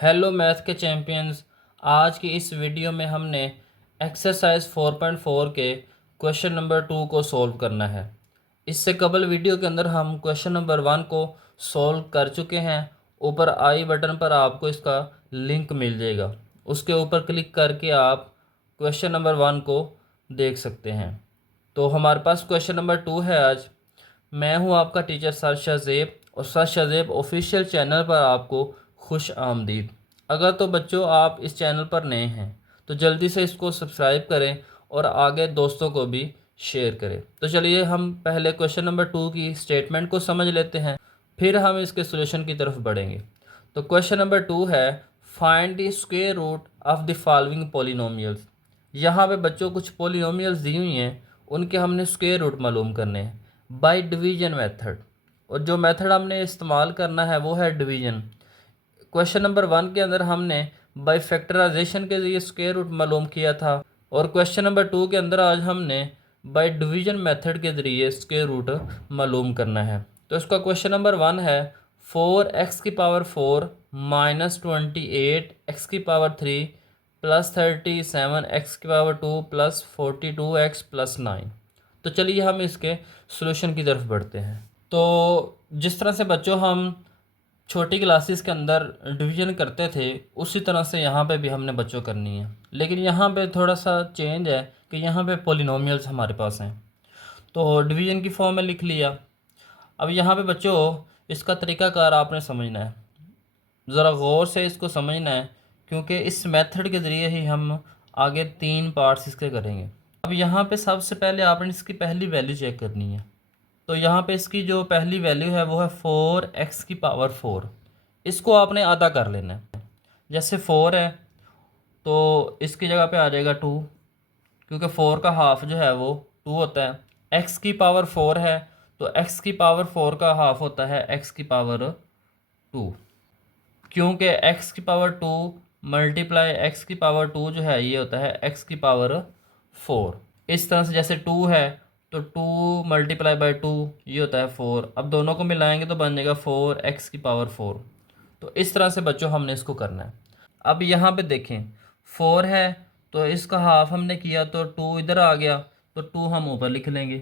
Hello math के champions. आज की इस वीडियो में हमने एक्सरसाइज 4.4 के क्वेश्चन नंबर 2 को सॉल्व करना है। इससे कबल वीडियो के अंदर हम क्वेश्चन नंबर 1 को सॉल्व कर चुके हैं। ऊपर आई बटन पर आपको इसका लिंक मिल जाएगा, उसके ऊपर क्लिक करके आप क्वेश्चन नंबर 1 को देख सकते हैं। तो हमारे पास क्वेश्चन नंबर 2 है आज। मैं हूं आपका टीचर सरशा ज़ेब और सरशा ज़ेब ऑफिशियल चैनल पर आपको खुश आमदीद। अगर तो बच्चों आप इस चैनल पर नए हैं तो जल्दी से इसको सब्सक्राइब करें और आगे दोस्तों को भी शेयर करें। तो चलिए हम पहले क्वेश्चन नंबर 2 की स्टेटमेंट को समझ लेते हैं, फिर हम इसके सोल्यूशन की तरफ बढ़ेंगे। तो क्वेश्चन नंबर 2 है, find the square root of the following polynomials. यहाँ पे बच्चों कुछ पॉलिनोमियल्स दी हुई हैं, उनके हमने स्क्वायर रूट मालूम करने हैं बाय डिवीजन मेथड। और जो मेथड हमने इस्तेमाल करना है वो है डिवीजन। क्वेश्चन नंबर 1 के अंदर हमने बाय फैक्टराइजेशन के लिए स्क्वायर रूट मालूम किया था, और क्वेश्चन नंबर 2 के अंदर आज हमने बाय डिवीजन मेथड के ज़रिए स्क्वायर रूट मालूम करना है। तो इसका क्वेश्चन नंबर 1 है, 4x⁴ minus 28x⁴ plus 37x⁴ plus 42x+9। तो चलिए हम इसके सॉल्यूशन की तरफ बढ़ते हैं। तो जिस तरह से बच्चों हम छोटी क्लासेस के अंदर डिवीजन करते थे उसी तरह से यहाँ पे भी हमने बच्चों करनी है, लेकिन यहाँ पे थोड़ा सा चेंज है कि यहाँ पे पॉलिनोमियल्स हमारे पास हैं। तो डिवीजन की फॉर्म में लिख लिया। अब यहाँ पे बच्चों इसका तरीकाकार आपने समझना है, ज़रा गौर से इसको समझना है, क्योंकि इस मेथड के ज़रिए ही हम आगे 3 पार्ट्स इसके करेंगे। अब यहाँ पे सबसे पहले आपने इसकी पहली वैल्यू चेक करनी है। तो यहाँ पे इसकी जो पहली वैल्यू है वो है 4x⁴। इसको आपने आधा कर लेना है। जैसे 4 है तो इसकी जगह पे आ जाएगा 2, क्योंकि 4 का हाफ जो है वो 2 होता है। x⁴ है तो x⁴ का हाफ होता है x⁴2, क्योंकि x⁴ मल्टीप्लाई x⁴ जो है ये होता है x⁴। इस तरह से जैसे 2 है तो 2 मल्टीप्लाई बाई 2 ये होता है 4। अब दोनों को मिलाएंगे तो बन जाएगा 4x⁴। तो इस तरह से बच्चों हमने इसको करना है। अब यहाँ पे देखें 4 है तो इसका हाफ हमने किया तो 2 इधर आ गया, तो 2 हम ऊपर लिख लेंगे,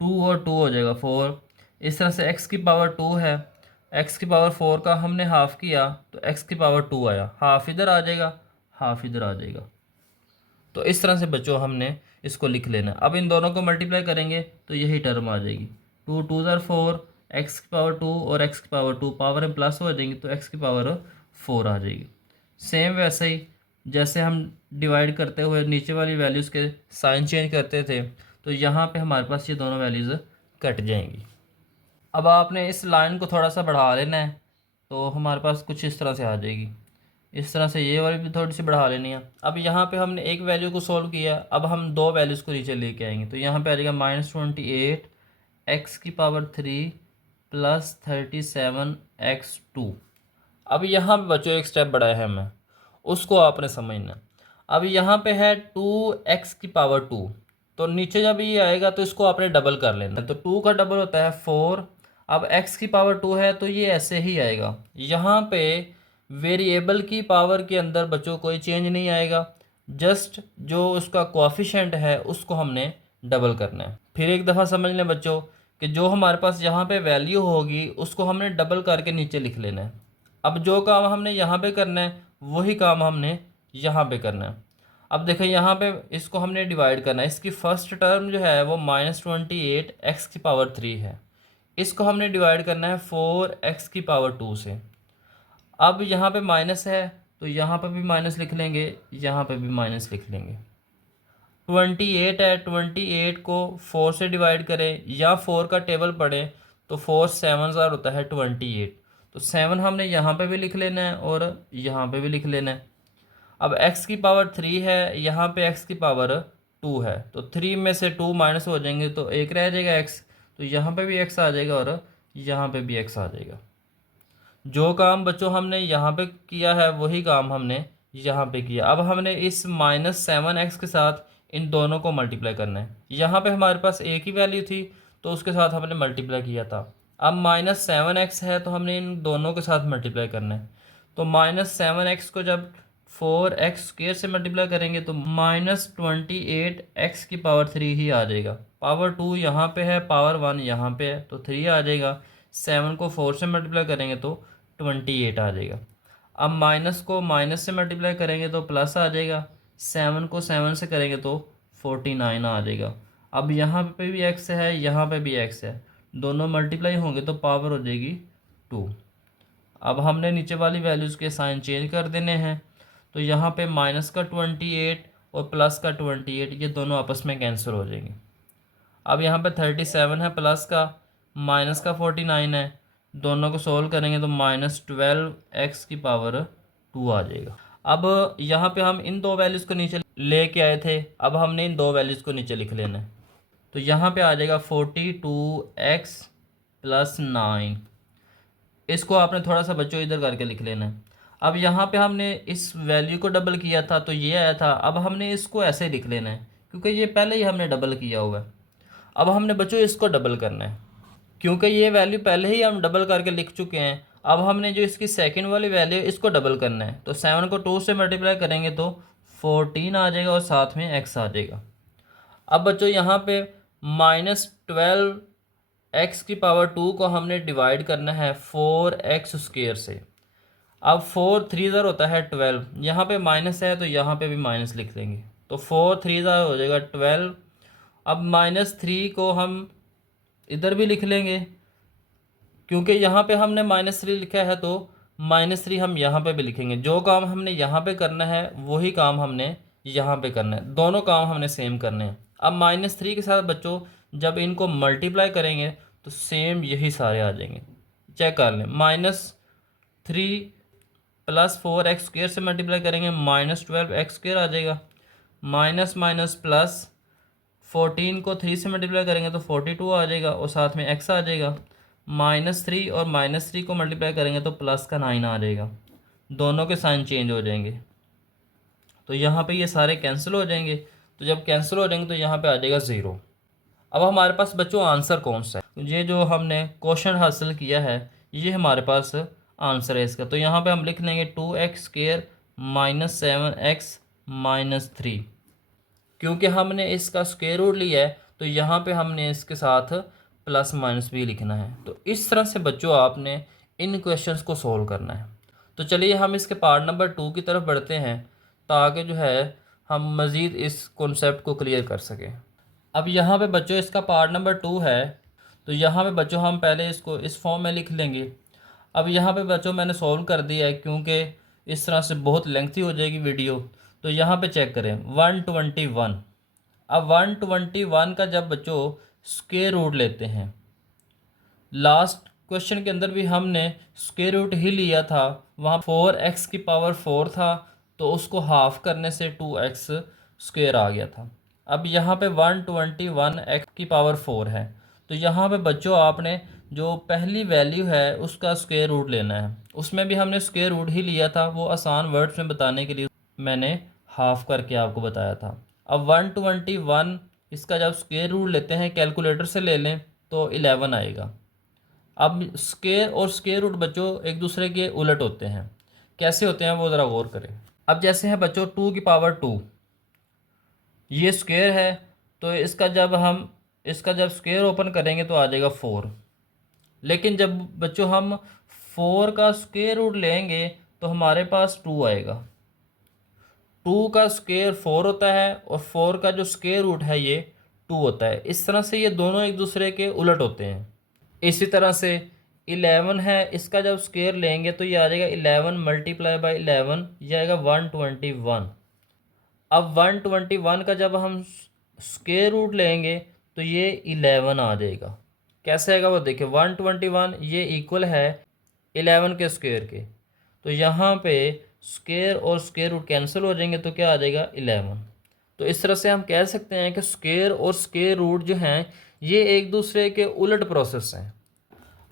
2 और 2 हो जाएगा 4। इस तरह से x⁴ है, x⁴ का हमने हाफ किया तो x⁴ आया, हाफ इधर आ जाएगा, हाफ इधर आ जाएगा। तो इस तरह से बच्चों हमने इसको लिख लेना। अब इन दोनों को मल्टीप्लाई करेंगे तो यही टर्म आ जाएगी, 2 2 ज़र 4, x⁴ और x⁴ पावर में प्लस हो जाएंगे तो x⁴ आ जाएगी। सेम वैसे ही जैसे हम डिवाइड करते हुए नीचे वाली वैल्यूज़ के साइन चेंज करते थे तो यहाँ पे हमारे पास ये दोनों वैल्यूज़ कट जाएंगी। अब आपने इस लाइन को थोड़ा सा बढ़ा लेना है तो हमारे पास कुछ इस तरह से आ जाएगी। इस तरह से ये वाली भी थोड़ी सी बढ़ा लेनी है। अब यहाँ पे हमने एक वैल्यू को सॉल्व किया, अब हम 2 वैल्यूज़ को नीचे लेके आएंगे तो यहाँ पे आ जाएगा -28x⁴ प्लस 37x2। अब यहाँ पे बच्चों एक स्टेप बढ़ाया है हमें, उसको आपने समझना। अब यहाँ पे है 2x⁴, तो नीचे जब ये आएगा तो इसको आपने डबल कर लेना, तो 2 का डबल होता है 4। अब x⁴ है तो ये ऐसे ही आएगा। यहाँ पे वेरिएबल की पावर के अंदर बच्चों कोई चेंज नहीं आएगा, जस्ट जो उसका कोएफिशिएंट है उसको हमने डबल करना है। फिर एक दफ़ा समझ लें बच्चों कि जो हमारे पास यहाँ पे वैल्यू होगी उसको हमने डबल करके नीचे लिख लेना है। अब जो काम हमने यहाँ पे करना है वही काम हमने यहाँ पे करना है। अब देखें यहाँ पे इसको हमने डिवाइड करना है। इसकी फर्स्ट टर्म जो है वो -28x⁴ है, इसको हमने डिवाइड करना है 4x⁴ से। अब यहाँ पे माइनस है तो यहाँ पर भी माइनस लिख लेंगे, यहाँ पे भी माइनस लिख लेंगे। 28 है, 28 को 4 से डिवाइड करें या 4 का टेबल पढ़ें तो 4 7 ज़ार होता है 28, तो 7 हमने यहाँ पे भी लिख लेना है और यहाँ पे भी लिख लेना है। अब x⁴ है, यहाँ पे x⁴ है, तो 3 में से 2 माइनस हो जाएंगे तो 1 रह जाएगा x, तो यहाँ पे भी x आ जाएगा और यहाँ पे भी x आ जाएगा। जो काम बच्चों हमने यहाँ पे किया है वही काम हमने यहाँ पे किया। अब हमने इस -7x के साथ इन दोनों को मल्टीप्लाई करना है। यहाँ पे हमारे पास एक ही वैल्यू थी तो उसके साथ हमने मल्टीप्लाई किया था। अब -7x है तो हमने इन दोनों के साथ मल्टीप्लाई करना है, तो -7x को जब 4x² से मल्टीप्लाई करेंगे तो -28x³ ही आ जाएगा। पावर 2 यहाँ पे है, पावर 1 यहाँ पे है, तो 3 आ जाएगा। 7 को 4 से मल्टीप्लाई करेंगे तो 28 आ जाएगा। अब माइनस को माइनस से मल्टीप्लाई करेंगे तो प्लस आ जाएगा। 7 को 7 से करेंगे तो 49 आ जाएगा। अब यहाँ पे भी x है, यहाँ पे भी x है, दोनों मल्टीप्लाई होंगे तो पावर हो जाएगी 2। अब हमने नीचे वाली वैल्यूज़ के साइन चेंज कर देने हैं। तो यहाँ पे माइनस का 28 और प्लस का 28 ये दोनों आपस में कैंसिल हो जाएंगे। अब यहाँ पे 37 है प्लस का, माइनस का 49 है, दोनों को सोल्व करेंगे तो -12x² आ जाएगा। अब यहाँ पे हम इन दो वैल्यूज़ को नीचे लेके आए थे, अब हमने इन दो वैल्यूज़ को नीचे लिख लेना है। तो यहाँ पे आ जाएगा 42x + 9। इसको आपने थोड़ा सा बच्चों इधर करके लिख लेना है। अब यहाँ पे हमने इस वैल्यू को डबल किया था तो ये आया था, अब हमने इसको ऐसे ही लिख लेना है क्योंकि ये पहले ही हमने डबल किया हुआ है। अब हमने बच्चों इसको डबल करना है क्योंकि ये वैल्यू पहले ही हम डबल करके लिख चुके हैं। अब हमने जो इसकी सेकंड वाली वैल्यू है इसको डबल करना है। तो 7 को 2 से मल्टीप्लाई करेंगे तो 14 आ जाएगा और साथ में x आ जाएगा। अब बच्चों यहाँ पे -12x² को हमने डिवाइड करना है 4x² से। अब 4 3 ज़र होता है 12, यहाँ पे माइनस है तो यहाँ पे भी माइनस लिख देंगे, तो 4 3 ज़र हो जाएगा 12। अब -3 को हम इधर भी लिख लेंगे क्योंकि यहाँ पे हमने -3 लिखा है तो -3 हम यहाँ पे भी लिखेंगे। जो काम हमने यहाँ पे करना है वही काम हमने यहाँ पे करना है, दोनों काम हमने सेम करने हैं। अब -3 के साथ बच्चों जब इनको मल्टीप्लाई करेंगे तो सेम यही सारे आ जाएंगे। चेक कर लें, -3 + 4x² से मल्टीप्लाई करेंगे -12x² आ जाएगा। माइनस माइनस प्लस 14 को 3 से मल्टीप्लाई करेंगे तो 42 आ जाएगा और साथ में x आ जाएगा। -3 और -3 को मल्टीप्लाई करेंगे तो प्लस का 9 आ जाएगा, दोनों के साइन चेंज हो जाएंगे। तो यहाँ पे ये सारे कैंसिल हो जाएंगे, तो जब कैंसिल हो जाएंगे तो यहाँ पे आ जाएगा 0। अब हमारे पास बच्चों आंसर कौन सा है, ये जो हमने क्वेश्चन हासिल किया है ये हमारे पास आंसर है इसका। तो यहाँ पे हम लिख लेंगे 2x² - 7x - 3। क्योंकि हमने इसका स्क्वायर रूट लिया है तो यहाँ पे हमने इसके साथ प्लस माइनस भी लिखना है। तो इस तरह से बच्चों आपने इन क्वेश्चंस को सॉल्व करना है। तो चलिए हम इसके पार्ट नंबर 2 की तरफ बढ़ते हैं ताकि जो है हम मज़ीद इस कॉन्सेप्ट को क्लियर कर सकें। अब यहाँ पे बच्चों इसका पार्ट नंबर 2 है, तो यहाँ पे बच्चों हम पहले इसको इस फॉर्म में लिख लेंगे। अब यहाँ पे बच्चों मैंने सॉल्व कर दिया है क्योंकि इस तरह से बहुत लेंथी हो जाएगी वीडियो। तो यहाँ पे चेक करें 121। अब 121 का जब बच्चों स्क्वायर रूट लेते हैं, लास्ट क्वेश्चन के अंदर भी हमने स्क्वायर रूट ही लिया था, वहाँ 4x⁴ था तो उसको हाफ करने से 2x² आ गया था। अब यहाँ पे 121x⁴ है, तो यहाँ पे बच्चों आपने जो पहली वैल्यू है उसका स्क्वायर रूट लेना है। उसमें भी हमने स्क्वायर रूट ही लिया था, वो आसान वर्ड्स में बताने के लिए मैंने हाफ करके आपको बताया था। अब 121 इसका जब स्क्वायर रूट लेते हैं कैलकुलेटर से ले लें तो 11 आएगा। अब स्क्वायर और स्क्वायर रूट बच्चों एक दूसरे के उलट होते हैं, कैसे होते हैं वो ज़रा गौर करें। अब जैसे है बच्चों 2⁴ ये स्क्वायर है, तो इसका जब स्क्वायर ओपन करेंगे तो आ जाएगा 4। लेकिन जब बच्चों हम 4 का स्क्वायर रूट लेंगे तो हमारे पास 2 आएगा। 2 का स्क्वायर 4 होता है और 4 का जो स्क्वायर रूट है ये 2 होता है। इस तरह से ये दोनों एक दूसरे के उलट होते हैं। इसी तरह से 11 है, इसका जब स्क्वायर लेंगे तो ये आ जाएगा 11 × 11, ये आएगा 121। अब 121 का जब हम स्क्वायर रूट लेंगे तो ये 11 आ जाएगा। कैसे आएगा वो देखिए, 121 ये इक्वल है 11 के स्क्वायर के, तो यहाँ पे स्क्वायर और स्क्वायर रूट कैंसिल हो जाएंगे तो क्या आ जाएगा 11। तो इस तरह से हम कह सकते हैं कि स्क्वायर और स्क्वायर रूट जो हैं ये एक दूसरे के उलट प्रोसेस हैं।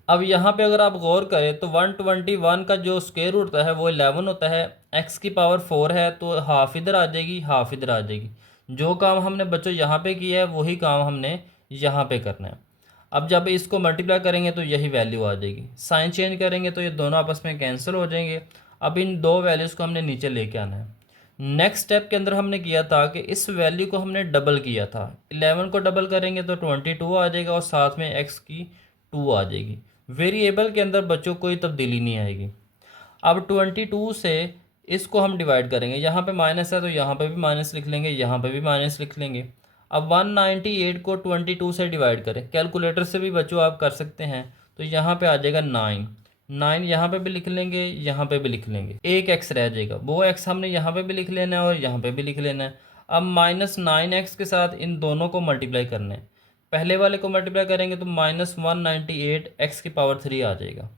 अब यहाँ पे अगर आप गौर करें तो 121 का जो स्क्वायर रूट होता है वो 11 होता है, x⁴ है तो हाफ इधर आ जाएगी, हाफ इधर आ जाएगी। जो काम हमने बच्चों यहाँ पे किया है वही काम हमने यहाँ पे करना है। अब जब इसको मल्टीप्लाई करेंगे तो यही वैल्यू आ जाएगी, साइन चेंज करेंगे तो ये दोनों आपस में कैंसिल हो जाएंगे। अब इन दो वैल्यूज़ को हमने नीचे लेके आना है। नेक्स्ट स्टेप के अंदर हमने किया था कि इस वैल्यू को हमने डबल किया था। 11 को डबल करेंगे तो 22 आ जाएगा और साथ में x की 2 आ जाएगी। वेरिएबल के अंदर बच्चों कोई तब्दीली नहीं आएगी। अब 22 से इसको हम डिवाइड करेंगे, यहाँ पे माइनस है तो यहाँ पे भी माइनस लिख लेंगे, यहाँ पे भी माइनस लिख लेंगे। अब 198 को 22 से डिवाइड करें, कैलकुलेटर से भी बच्चों आप कर सकते हैं। तो यहाँ पे आ जाएगा 9, 9 यहाँ पे भी लिख लेंगे, यहाँ पे भी लिख लेंगे, एक एक्स रह जाएगा, वो एक्स हमने यहाँ पे भी लिख लेना है और यहाँ पे भी लिख लेना है। अब -9x के साथ इन दोनों को मल्टीप्लाई करना है। पहले वाले को मल्टीप्लाई करेंगे तो -198 x की पावर 3 आ जाएगा,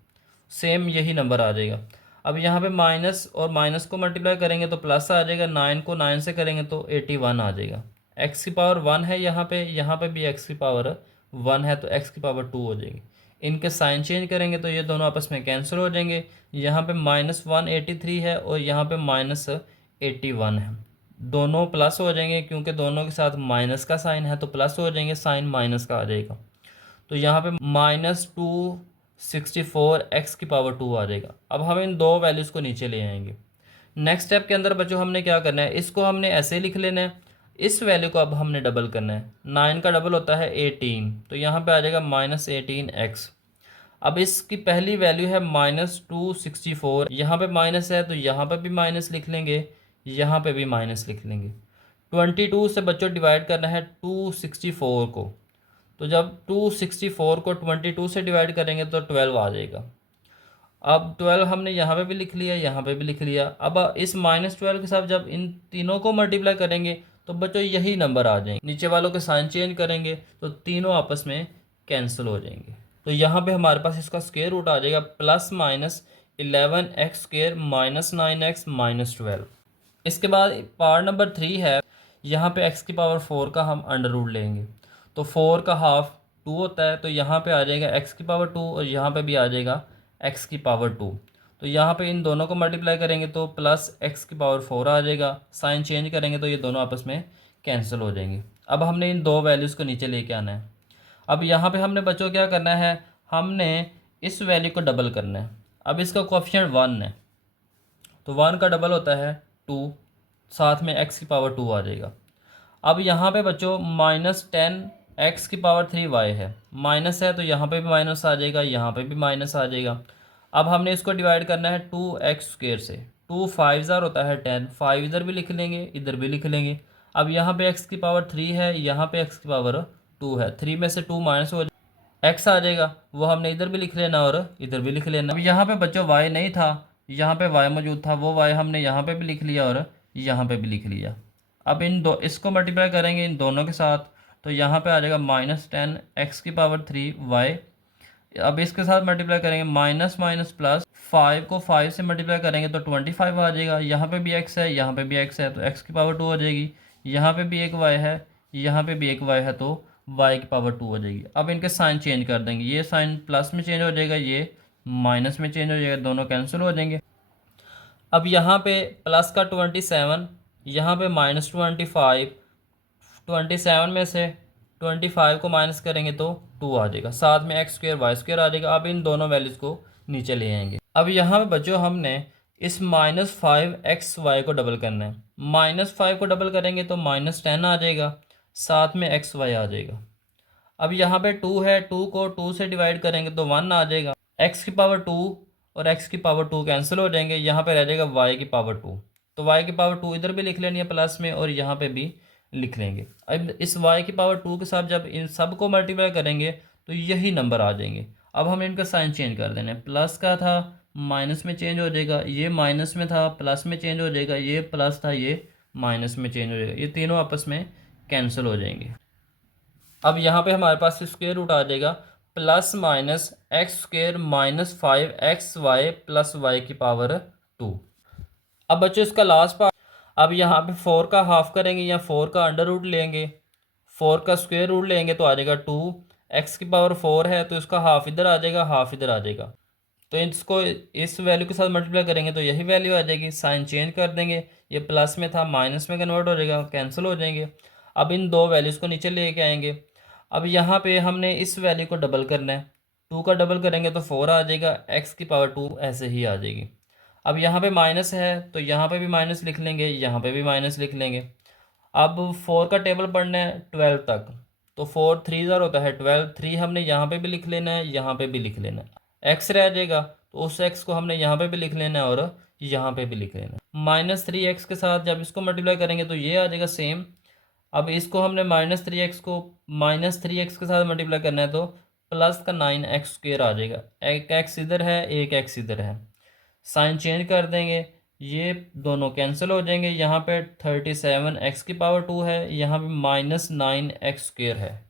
सेम यही नंबर आ जाएगा। अब यहाँ पे माइनस और माइनस को मल्टीप्लाई करेंगे तो प्लस आ जाएगा, 9 को 9 से करेंगे तो 81 आ जाएगा। x की पावर 1 है यहाँ पे भी x की पावर 1 है तो x की पावर 2 हो जाएगी। इनके साइन चेंज करेंगे तो ये दोनों आपस में कैंसिल हो जाएंगे। यहाँ पे -183 है और यहाँ पे -81 है, दोनों प्लस हो जाएंगे क्योंकि दोनों के साथ माइनस का साइन है तो प्लस हो जाएंगे, साइन माइनस का आ जाएगा। तो यहाँ पे -264 x की पावर 2 आ जाएगा। अब हम इन दो वैल्यूज़ को नीचे ले आएंगे। नेक्स्ट स्टेप के अंदर बच्चों हमने क्या करना है, इसको हमने ऐसे लिख लेना है, इस वैल्यू को अब हमने डबल करना है। 9 का डबल होता है 18, तो यहाँ पे आ जाएगा -18x। अब इसकी पहली वैल्यू है -264, यहाँ पे माइनस है तो यहाँ पे भी माइनस लिख लेंगे, यहाँ पे भी माइनस लिख लेंगे। 22 से बच्चों डिवाइड करना है 264 को, तो जब 264 को 22 से डिवाइड करेंगे तो 12 आ जाएगा। अब 12 हमने यहाँ पे भी लिख लिया, यहाँ पे भी लिख लिया। अब इस -12 के साथ जब इन तीनों को मल्टीप्लाई करेंगे तो बच्चों यही नंबर आ जाएंगे। नीचे वालों के साइन चेंज करेंगे तो तीनों आपस में कैंसिल हो जाएंगे। तो यहाँ पे हमारे पास इसका स्क्वायर रूट आ जाएगा +-11x² -9x -12। इसके बाद पार्ट नंबर 3 है, यहाँ पे x की पावर 4 का हम अंडर रूट लेंगे। तो 4 का हाफ 2 होता है, तो यहाँ पे आ जाएगा x की पावर 2 और यहाँ पे भी आ जाएगा x की पावर 2। तो यहाँ पे इन दोनों को मल्टीप्लाई करेंगे तो +x की पावर 4 आ जाएगा। साइन चेंज करेंगे तो ये दोनों आपस में कैंसिल हो जाएंगे। अब हमने इन दो वैल्यूज़ को नीचे लेके आना है। अब यहाँ पे हमने बच्चों क्या करना है, हमने इस वैल्यू को डबल करना है। अब इसका कोएफिशिएंट 1 है तो 1 का डबल होता है 2, साथ में x की पावर 2 आ जाएगा। अब यहाँ पे बच्चों -10x की पावर 3y है, माइनस है तो यहाँ पे भी माइनस आ जाएगा, यहाँ पे भी माइनस आ जाएगा। अब हमने इसको डिवाइड करना है 2x² से, 2 5 होता है 10, 5 इधर भी लिख लेंगे, इधर भी लिख लेंगे। अब यहाँ पे x की पावर 3 है, यहाँ पे x की पावर 2 है, 3 में से 2 माइनस हो x आ जाएगा, वो हमने इधर भी लिख लेना और इधर भी लिख लेना। अब यहाँ पे बच्चों y नहीं था, यहाँ पे y मौजूद था, वो y हमने यहाँ पे भी लिख लिया और यहाँ पे भी लिख लिया। अब इन दो इसको मल्टीप्लाई करेंगे इन दोनों के साथ, तो यहाँ पे आ जाएगा -10x की पावर 3y। अब इसके साथ मल्टीप्लाई करेंगे माइनस माइनस प्लस, 5 को 5 से मल्टीप्लाई करेंगे तो 25 आ जाएगा। यहाँ पे भी x है, यहाँ पे भी x है तो x की पावर 2 हो जाएगी। यहाँ पे भी एक y है, यहाँ पे भी एक y है तो y की पावर 2 हो जाएगी। अब इनके साइन चेंज कर देंगे, ये साइन प्लस में चेंज हो जाएगा, ये माइनस में चेंज हो जाएगा, दोनों कैंसिल हो जाएंगे। अब यहाँ पे प्लस का 27, यहाँ पे -25, 27 में से 25 को माइनस करेंगे तो 2 आ जाएगा, साथ में x² y² आ जाएगा। अब इन दोनों वैल्यूज़ को नीचे ले आएंगे। अब यहाँ पे बच्चों हमने इस -5xy को डबल करना है। -5 को डबल करेंगे तो -10 आ जाएगा, साथ में xy आ जाएगा। अब यहाँ पे 2 है, 2 को 2 से डिवाइड करेंगे तो 1 आ जाएगा। x की पावर 2 और x की पावर 2 कैंसिल हो जाएंगे, यहाँ पे रह जाएगा y की पावर 2। तो y की पावर 2 इधर भी लिख लेनी है प्लस में और यहाँ पे भी लिख लेंगे। अब इस y की पावर 2 के साथ जब इन सब को मल्टीप्लाई करेंगे तो यही नंबर आ जाएंगे। अब हम इनका साइन चेंज कर देना है, प्लस का था माइनस में चेंज हो जाएगा, ये माइनस में था प्लस में चेंज हो जाएगा, ये प्लस था ये माइनस में चेंज हो जाएगा, ये तीनों आपस में कैंसिल हो जाएंगे। अब यहाँ पे हमारे पास स्क्वायर रूट आ जाएगा +-x² -5xy प्लस y की पावर 2। अब बच्चों इसका लास्ट पार्ट, अब यहाँ पे 4 का हाफ करेंगे या 4 का अंडर रूट लेंगे, 4 का स्क्वायर रूट लेंगे तो आ जाएगा 2, x की पावर 4 है तो इसका हाफ इधर आ जाएगा, हाफ इधर आ जाएगा। तो इसको इस वैल्यू के साथ मल्टीप्लाई करेंगे तो यही वैल्यू आ जाएगी। साइन चेंज कर देंगे, ये प्लस में था माइनस में कन्वर्ट हो जाएगा, कैंसिल हो जाएंगे। अब इन दो वैल्यूज़ को नीचे लेके आएंगे। अब यहाँ पे हमने इस वैल्यू को डबल करना है, 2 का डबल करेंगे तो 4 आ जाएगा, x की पावर 2 ऐसे ही आ जाएगी। अब यहाँ पे माइनस है तो यहाँ पे भी माइनस लिख लेंगे, यहाँ पे भी माइनस लिख लेंगे। अब 4 का टेबल पढ़ना है 12 तक, तो 4 3 ज़र होता है 12, 3 हमने यहाँ पे भी लिख लेना है, यहाँ पे भी लिख लेना है। एक्स रह जाएगा तो उस एक्स को हमने यहाँ पे भी लिख लेना है और यहाँ पे भी लिख लेना है। -3x के साथ जब इसको मल्टीप्लाई करेंगे तो ये आ जाएगा सेम। अब इसको हमने -3x को -3x के साथ मल्टीप्लाई करना है तो प्लस का 9x² आ जाएगा। एक एक्स इधर है, एक एक्स इधर है, साइन चेंज कर देंगे, ये दोनों कैंसिल हो जाएंगे। यहाँ पे 37x⁻2 है, यहाँ पे -9x² है।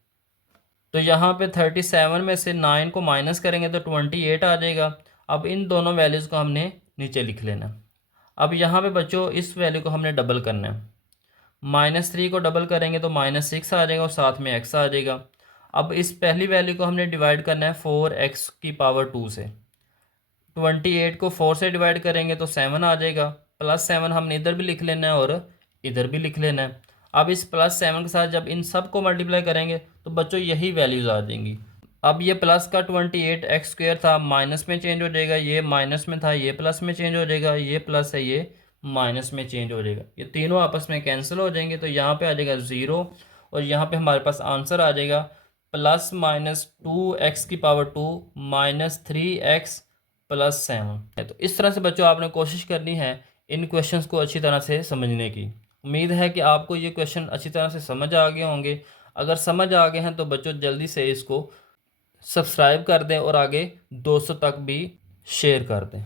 तो यहाँ पे 37 में से 9 को माइनस करेंगे तो 28 आ जाएगा। अब इन दोनों वैल्यूज़ को हमने नीचे लिख लेना। अब यहाँ पे बच्चों इस वैल्यू को हमने डबल करना है। -3 को डबल करेंगे तो -6 आ जाएगा और साथ में x आ जाएगा। अब इस पहली वैल्यू को हमने डिवाइड करना है 4x⁻2 से। 28 को 4 से डिवाइड करेंगे तो 7 आ जाएगा, +7 हमने इधर भी लिख लेना है और इधर भी लिख लेना है। अब इस +7 के साथ जब इन सब को मल्टीप्लाई करेंगे तो बच्चों यही वैल्यूज़ आ जाएंगी। अब ये प्लस का 28x² था, माइनस में चेंज हो जाएगा, ये माइनस में था, ये प्लस में चेंज हो जाएगा, ये प्लस है, ये माइनस में चेंज हो जाएगा। ये तीनों आपस में कैंसिल हो जाएंगे तो यहाँ पे आ जाएगा 0 और यहाँ पे हमारे पास आंसर आ जाएगा +-2x⁻2 -3x +7। तो इस तरह से बच्चों आपने कोशिश करनी है इन क्वेश्चंस को अच्छी तरह से समझने की। उम्मीद है कि आपको ये क्वेश्चन अच्छी तरह से समझ आ गए होंगे। अगर समझ आ गए हैं तो बच्चों जल्दी से इसको सब्सक्राइब कर दें और आगे दोस्तों तक भी शेयर कर दें।